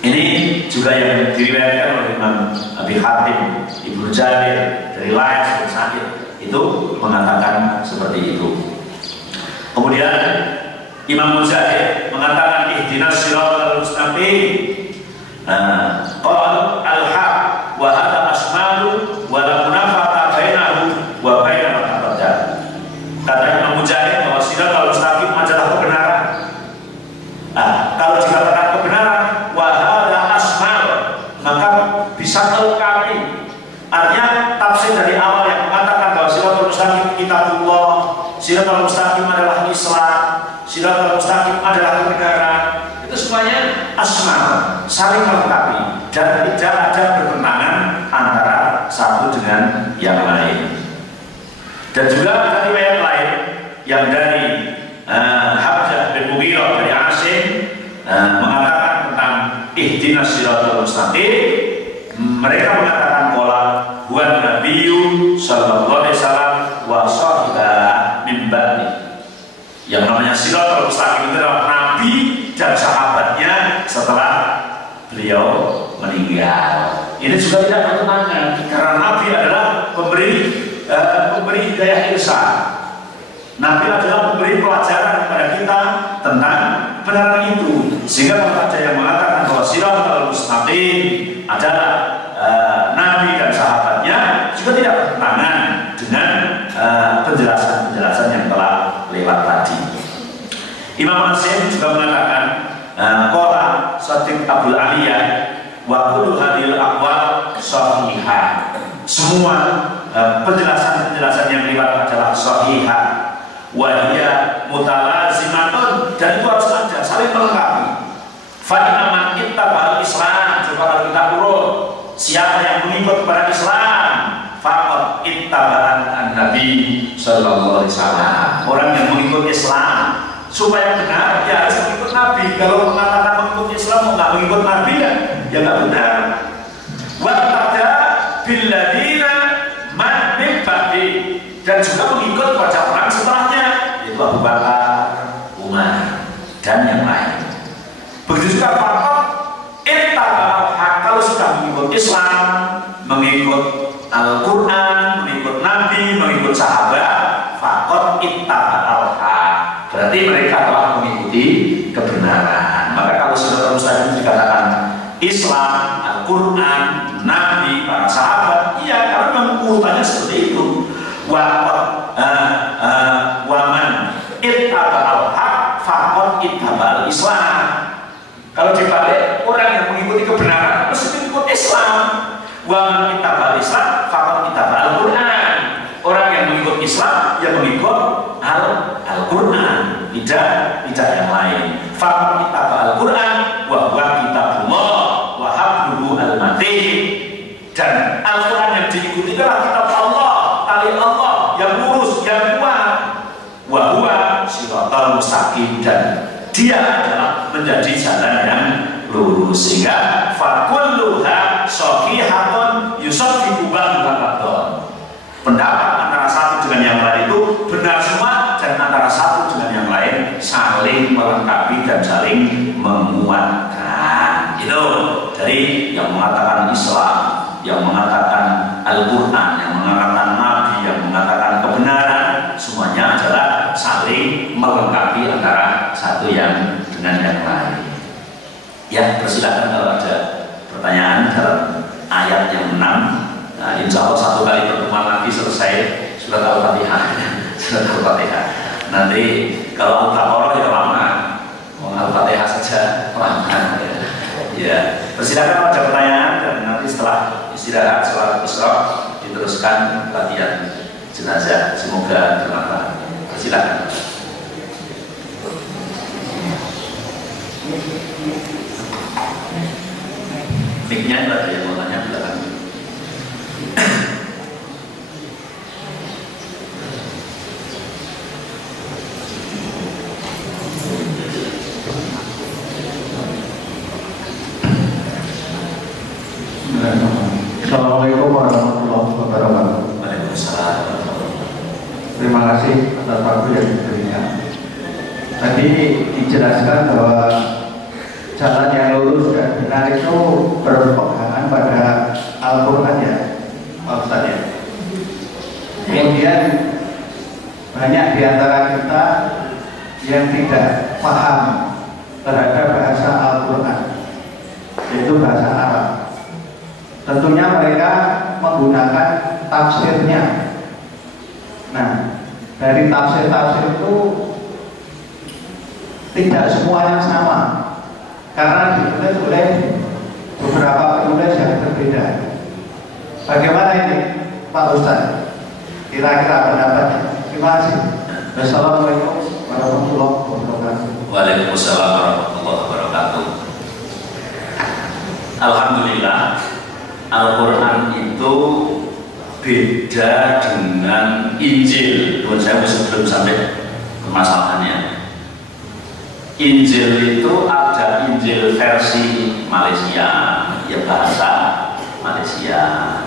Ini juga yang diriwayatkan oleh Imam Abi Hatim, Ibnu Jarir, dari Laits bin Sa'id itu mengatakan seperti itu. Kemudian Imam Mujahid mengatakan ihdinas shiratal mustaqim. Qala al-haq wa hadha asmalu wa la munafata bainahu wa baina ma taqaddam. Kata Imam Mujahid bahwa shiratal mustaqim adalah kebenaran. Kalau dikatakan kebenaran wa hadha asmal, maka bisa melengkapi. Artinya tafsir dari awal yang mengatakan bahwa shiratal mustaqim kitabullah, shiratal mustaqim adalah Islam, shiratal mustaqim adalah kebenaran, itu semuanya asma, saling melengkapi dan tidak ada bertentangan antara satu dengan yang lain. Dan juga ada riwayat lain yang dari Habsah bin Mughirah dari Asim mengatakan tentang ihdinas shiratal mustaqim. Mereka mengatakan qala huwa nabiyyu sallallahu alaihi wasallam wa sahaba min ba'di. Yang namanya shiratal mustaqim itu adalah Nabi dan sahabatnya setelah beliau meninggal. Ini juga tidak bertentangan karena Nabi adalah pemberi hidayah irsyad. Nabi adalah pemberi pelajaran kepada kita tentang kebenaran itu. Sehingga kalau ada yang mengatakan bahwa shiratal mustaqim adalah Nabi dan sahabatnya, juga tidak bertentangan dengan penjelasan-penjelasan yang telah lewat tadi. Imam Asim juga mengatakan qala Shadiq Abdul Aliyah wa kullu hadhil aqwal sahihah. Semua penjelasan-penjelasan yang lewat adalah sahihah wa hiya mutalazimatun, dan itu harus ada, saling melengkapi. Fa inna man ittaba'al Islam, coba kalau kita urut, siapa yang mengikut kepada Islam, faqad ittaba'an an-nabi sallallahu alaihi wasallam. Orang yang mengikut Islam supaya benar, ya harus mengikut Nabi. Kalau mengatakan mengikut Islam, nggak mengikut Nabi, ya nggak benar. Waqtada billadina man min ba'di, dan juga mengikut pada orang setelahnya, yaitu Abu Bakar, Umar, dan yang lain. Begitu juga faktor ittaba'al haq, kalau sudah mengikut Islam, mengikut Al-Quran, mengikut Nabi, mengikut sahabat, faktor ittaba'al haq, berarti mereka telah mengikuti kebenaran. Maka kalau shiratal mustaqim dikatakan Islam, Al-Quran, Nabi, para sahabat, iya, karena memang urutannya seperti itu. Waman ittaba'al haq faqad ittaba'al Islam. Kalau dibalik, orang yang mengikuti kebenaran mesti mengikuti Islam. Waman ittaba'al Islam faqad ittaba'al Quran. Orang yang mengikut Islam, yang mengikut Al-Quran, tidak yang lain. Faqad ittaba'al Quran wa huwa kitabullah wa habluhu al-matin. Dan diikuti adalah kitab Allah, tali Allah yang lurus, yang kuat. Wa huwa shiratal mustaqim, dan dia adalah menjadi jalan yang lurus. Sehingga fakulluha shahihatun yusaddiqu ba'dhan. Pendapat antara satu dengan yang lain itu benar semua, dan antara satu dengan yang lain saling melengkapi dan saling menguatkan. Itu dari yang mengatakan Islam, yang mengatakan Al-Quran, yang mengatakan Nabi, yang mengatakan kebenaran, semuanya adalah saling melengkapi antara satu yang dengan yang lain. Ya, persilakan kalau ada pertanyaan dalam ayat yang 6. Nah, insya Allah satu kali pertemuan lagi selesai surat Al-Fatihah. Surat Al-Fatihah. Nanti kalau Al-Baqarah ya lama, Al-Fatihah saja lama. Ya, persilakan kalau ada pertanyaan, dan nanti setelah istirahat sholat isya diteruskan latihan jenazah. Semoga bermanfaat. Persilakan. Mic-nya ada yang mau tanya belakang. Assalamualaikum warahmatullahi wabarakatuh. Waalaikumsalam. Terima kasih atas waktu yang diberinya. Tadi dijelaskan bahwa jalan yang lurus dan benar itu berpegangan pada Al-Quran ya, Pak Ustadz ya. Kemudian banyak di antara kita yang tidak paham terhadap bahasa Al-Quran, yaitu bahasa Arab. Tentunya mereka menggunakan tafsirnya. Nah, dari tafsir-tafsir itu tidak semuanya sama, karena ditulis oleh beberapa penulis yang berbeda. Bagaimana ini, Pak Ustadz? Kira-kira pendapatnya? Terima kasih. Wassalamualaikum warahmatullahi wabarakatuh. Waalaikumsalam warahmatullahi wabarakatuh. Alhamdulillah, Al-Quran itu beda dengan Injil. Saya sebelum sampai permasalahannya, Injil itu ada Injil versi Malaysia, ya bahasa Malaysia.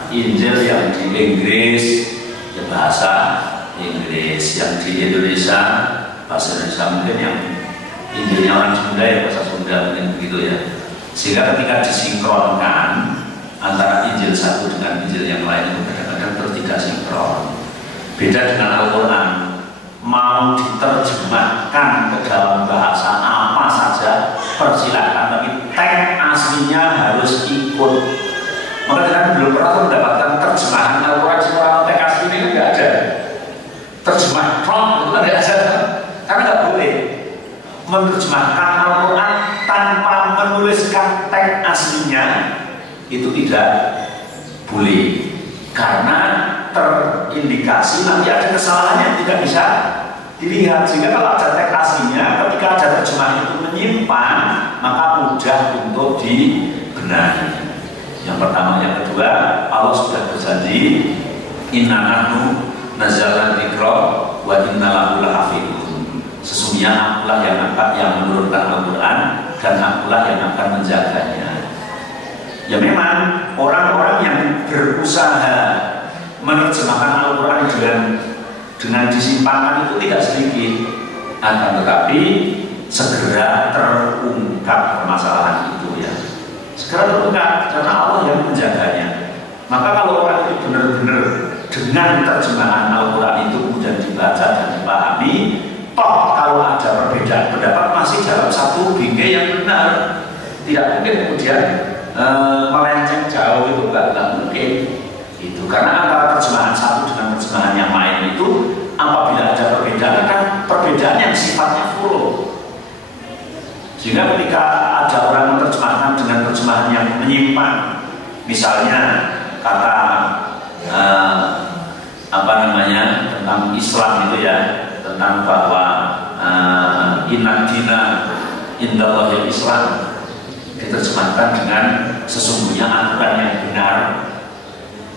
Injil yang di Inggris, ya bahasa Inggris. Yang di Indonesia, bahasa Indonesia mungkin yang Injilnya orang Sunda, ya bahasa Sunda mungkin begitu ya. Sehingga ketika disinkronkan antara Injil satu dengan Injil yang lain itu kadang-kadang terus tidak sinkron. Beda dengan Al-Quran, mau diterjemahkan ke dalam bahasa apa saja persilakan, tapi teks aslinya harus ikut. Maka kita belum pernah mendapatkan terjemahan Al-Quran secara teks aslinya itu nggak ada. Terjemah prompt itu nggak ada, karena nggak boleh menerjemahkan Al-Quran tanpa menuliskan teks aslinya. Itu tidak boleh, karena terindikasi nanti ada kesalahan yang tidak bisa dilihat. Sehingga kalau ada teks aslinya, ketika ada terjemahan itu menyimpan, maka mudah untuk dibenahi. Yang pertama. Yang kedua, Allah sudah berjanji, inna nahnu nazzalna dzikra wa inna lahu lahafidun. Sesungguhnya akulah yang menurunkan Al-Quran, dan akulah yang akan menjaganya. Ya memang orang-orang yang berusaha menerjemahkan Al-Quran dengan disimpankan itu tidak sedikit, akan tetapi segera terungkap permasalahan itu ya. Segera terungkap karena Allah yang menjaganya. Maka kalau orang itu benar-benar dengan terjemahan Al-Quran itu kemudian dibaca dan dipahami, toh kalau ada perbedaan pendapat masih dalam satu bingkai yang benar. Tidak mungkin kemudian melenceng jauh, itu nggak mungkin itu, karena antara terjemahan satu dengan terjemahan yang lain itu apabila ada perbedaan, kan perbedaan yang sifatnya full. Sehingga ketika ada orang menerjemahkan dengan terjemahan yang menyimpang, misalnya kata tentang Islam itu ya, tentang bahwa inna dina indallahil Islam, diterjemahkan dengan sesungguhnya aturan yang benar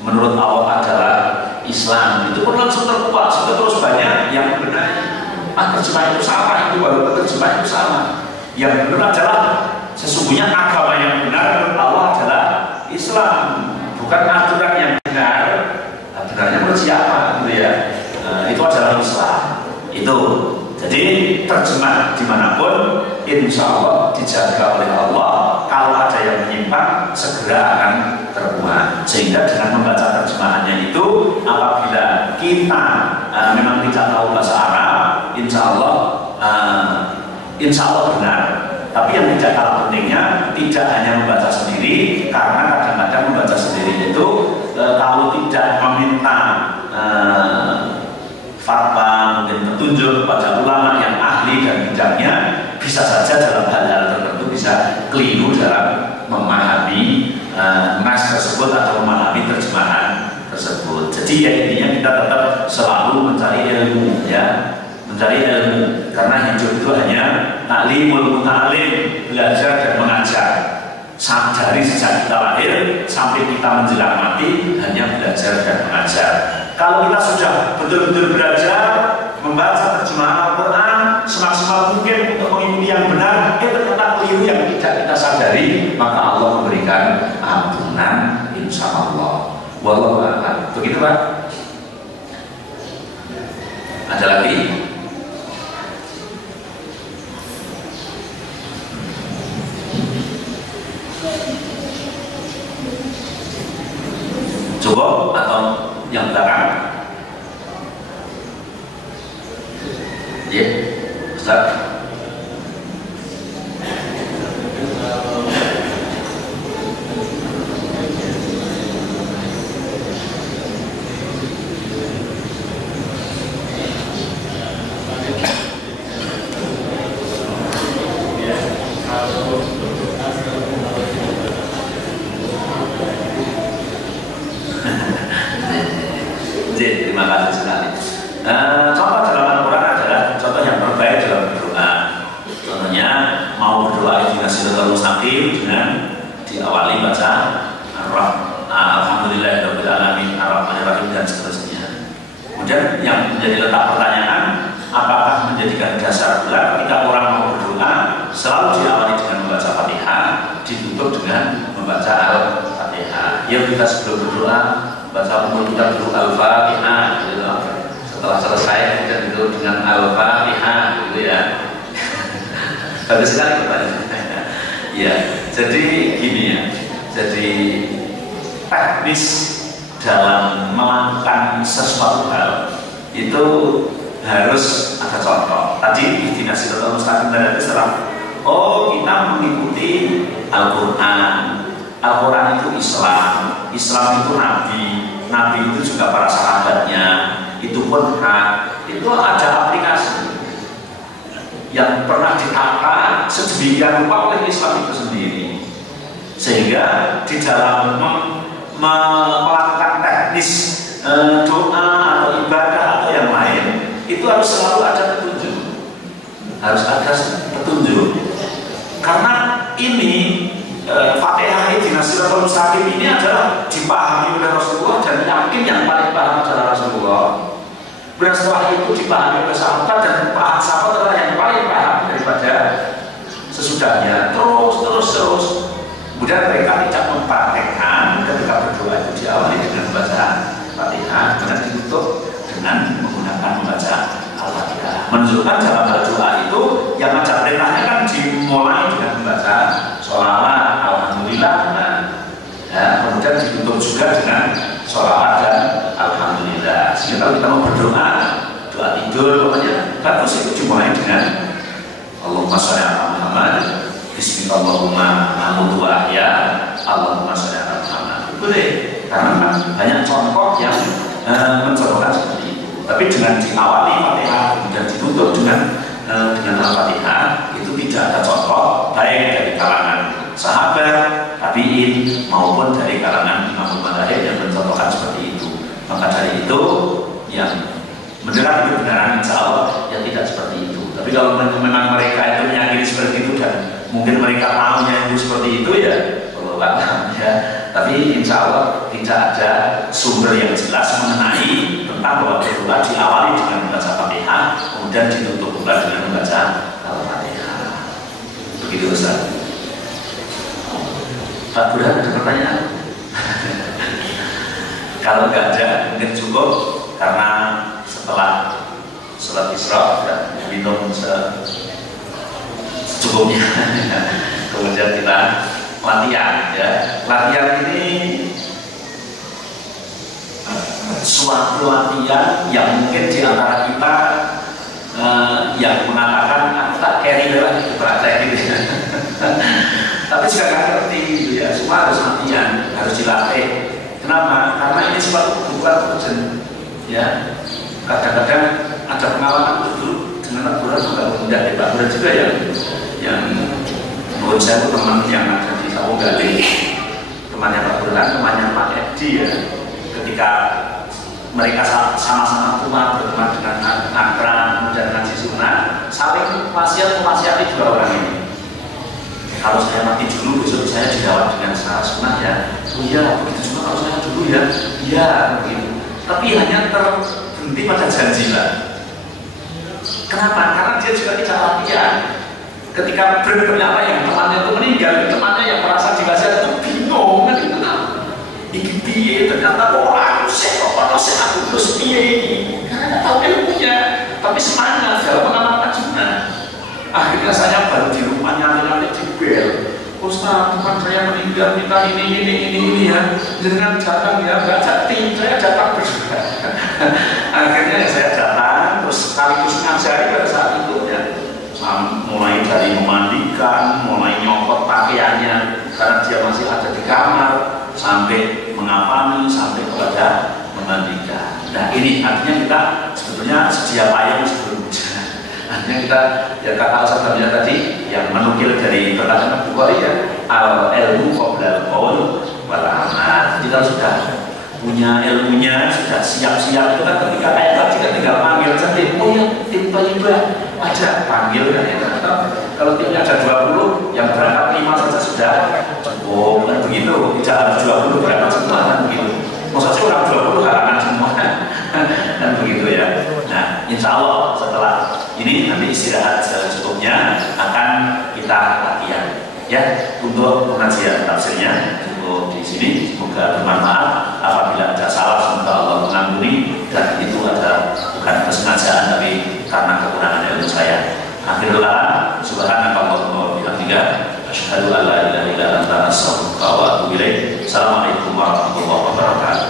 menurut Allah adalah Islam, itu pun langsung terkuat, sehingga terus banyak yang benar. Terjemah itu salah, itu baru terjemah itu salah. Yang benar adalah sesungguhnya agama yang benar menurut Allah adalah Islam, bukan aturan yang benar. Benarnya menurut siapa, gitu ya? Itu adalah Islam. Itu. Jadi terjemah dimanapun, insya Allah dijaga oleh Allah. Kalau ada yang menyimpang, segera akan terbuat. Sehingga dengan membaca terjemahannya itu, apabila kita memang tidak tahu bahasa Arab, insya Allah benar. Tapi yang tidak kalah pentingnya, tidak hanya membaca sendiri, karena kadang-kadang membaca sendiri itu kalau tidak meminta fatwa, mungkin petunjuk kepada ulama yang ahli dan bidangnya, bisa saja dalam hal-hal tertentu bisa keliru dalam memahami nas tersebut atau memahami terjemahan tersebut. Jadi ya intinya kita tetap selalu mencari ilmu, ya, mencari ilmu, karena hidup itu hanya taklimul muta'alim, belajar dan mengajar. Dari sejak kita lahir sampai kita menjelang mati hanya belajar dan mengajar. Kalau kita sudah betul-betul belajar membaca terjemahan Al-Quran semaksimal mungkin untuk mengikuti yang benar, ternyata keliru yang tidak kita sadari, maka Allah memberikan ampunan insya Allah. Wallahu a'lam. Begitu Pak? Ada lagi? Cukup atau yang belakang? Ya, Ustaz. Terima kasih sekali. Contoh dalam Al-Quran adalah contoh yang terbaik dalam berdoa. Contohnya mau berdoa dengan siratal mustaqim dengan diawali baca Alhamdulillahirabbil alamin arrahmanir rahim dan seterusnya. Kemudian yang menjadi letak pertanyaan, apakah menjadikan dasar pula ketika orang mau berdoa selalu diawali dengan membaca Fatihah, ditutup dengan membaca Al-Fatihah. Ya, kita sebelum berdoa baca umur kita dulu Al-Fatihah gitu. Setelah selesai kita dulu dengan Al-Fatihah gitu ya. Bagus sekali pertanyaannya. Ya, jadi gini ya. Jadi teknis dalam melakukan sesuatu hal itu harus ada contoh. Tadi ihdinas siratal mustaqim dari Islam. Oh, kita mengikuti Al-Quran. Al-Quran itu Islam, Islam itu Nabi, Nabi itu juga para sahabatnya, itu pun hak, itu ada aplikasi yang pernah ditata sedemikian rupa oleh Islam itu sendiri, sehingga di dalam melakukan teknis doa atau ibadah atau yang lain itu harus selalu ada petunjuk, harus ada petunjuk, karena ini Fatihah ihdinas siratal mustaqim ini adalah dipahami oleh Rasulullah dan yakin yang paling paham adalah Rasulullah. Dan setelah itu dipahami oleh sahabat dan sahabat adalah yang paling paham daripada sesudahnya. Terus. Kemudian mereka tidak mempraktekkan ketika berdoa itu diawali dengan membaca Fatihah dan ditutup dengan menggunakan membaca Al-Fatihah. Menunjukkan dalam hal doa itu yang ada perintahnya kan dimulai dengan membaca sholawat, alhamdulillah, kemudian ditutup juga dengan sholawat dan alhamdulillah. Sehingga kalau kita mau berdoa, doa tidur, pokoknya bagus itu dimulai dengan Allahumma sholli ala Muhammad, bismillahirrahmanirrahim, amudu wa ahya, Allahumma sholli ala Muhammad. Boleh, karena banyak contoh yang mencontohkan seperti itu. Tapi dengan diawali Fatihah kemudian ditutup dengan Al-Fatihah itu tidak ada contoh baik dari kalangan sahabat, tabi'in maupun dari kalangan imam madzhab yang mencontohkan seperti itu. Maka dari itu yang mendengar kebenaran insya Allah yang tidak seperti itu. Tapi kalau memang mereka itu meyakini seperti itu dan mungkin mereka maunya itu seperti itu ya, kalau ya Tapi insya Allah tidak ada sumber yang jelas mengenai tentang bahwa berdoa diawali dengan membaca Fatihah, kemudian ditutup pula dengan membaca Al-Fatihah. Begitu Ustaz. Pak Burhan ada pertanyaan? Kalau nggak ada, mungkin cukup karena setelah sholat Isra dan minum secukupnya. Kemudian kita latihan, ya. Latihan ini suatu latihan yang mungkin di antara kita yang mengatakan aku tak carry lewat itu praktek gitu. Tapi juga nggak ngerti gitu ya. Semua harus latihan, harus dilatih. Kenapa? Karena ini suatu kebutuhan urgent, ya. Kadang-kadang ada pengalaman dulu dengan Pak Burhan juga mengundah Pak Burhan juga yang menurut saya itu teman yang ada di Sawo Gali, temannya Pak Burhan, temannya Pak Edi ya. Ketika mereka sama-sama tua berteman dengan Akram dan Ngaji Sunnah, saling wasiat-wasiati dua orang ini. Kalau saya mati dulu, besok saya dijawab dengan secara sunnah ya. Oh iya, begitu juga kalau saya dulu ya. Iya, begitu. Tapi hanya terhenti pada janji lah. Kenapa? Karena dia juga tidak latihan. Ketika ternyata yang temannya itu meninggal, temannya yang merasa diwasiat itu bingung kan itu kenapa? Iki piye ternyata orang aku terus piye ini? Karena tahu ilmunya, tapi semangat dalam mengamalkan sunnah. Akhirnya saya baru di rumahnya nyampe di bel. Ustaz, teman saya meninggal, kita ini ya. Dengan datang ya, nggak jadi, saya datang berdua. Akhirnya saya datang, terus sekaligus ngajari pada saat itu ya. Mulai dari memandikan, mulai nyokot pakaiannya karena dia masih ada di kamar, sampai mengapani, sampai kepada memandikan. Nah ini artinya kita sebetulnya sedia payung sebelum hujan. Artinya kita yang kata Ustaz tadi yang menukil dari perkataan Bukhari ya, al ilmu qabla al-qaul wal amal. Kita sudah punya ilmunya, sudah siap-siap itu kan ketika kayak tadi kan tinggal panggil saja. Oh ya, tim Toyibah ada panggil kan ya. Kalau timnya ada 20, yang berangkat 5 saja sudah cukup kan begitu. Tidak harus 20 berangkat semua kan begitu. Maksudnya orang 20 halangan semua kan begitu ya. Nah, insya Allah setelah ini nanti istirahat secukupnya akan kita latihan ya untuk pengajian tafsirnya cukup di sini. Semoga bermanfaat. Apabila ada salah semoga Allah mengampuni dan itu ada bukan kesengajaan tapi karena kekurangan ilmu saya. Akhirullah subhanakallahumma wa bihamdika asyhadu an la ilaha illa anta astaghfiruka wa atubu ilaik. Assalamualaikum warahmatullahi wabarakatuh.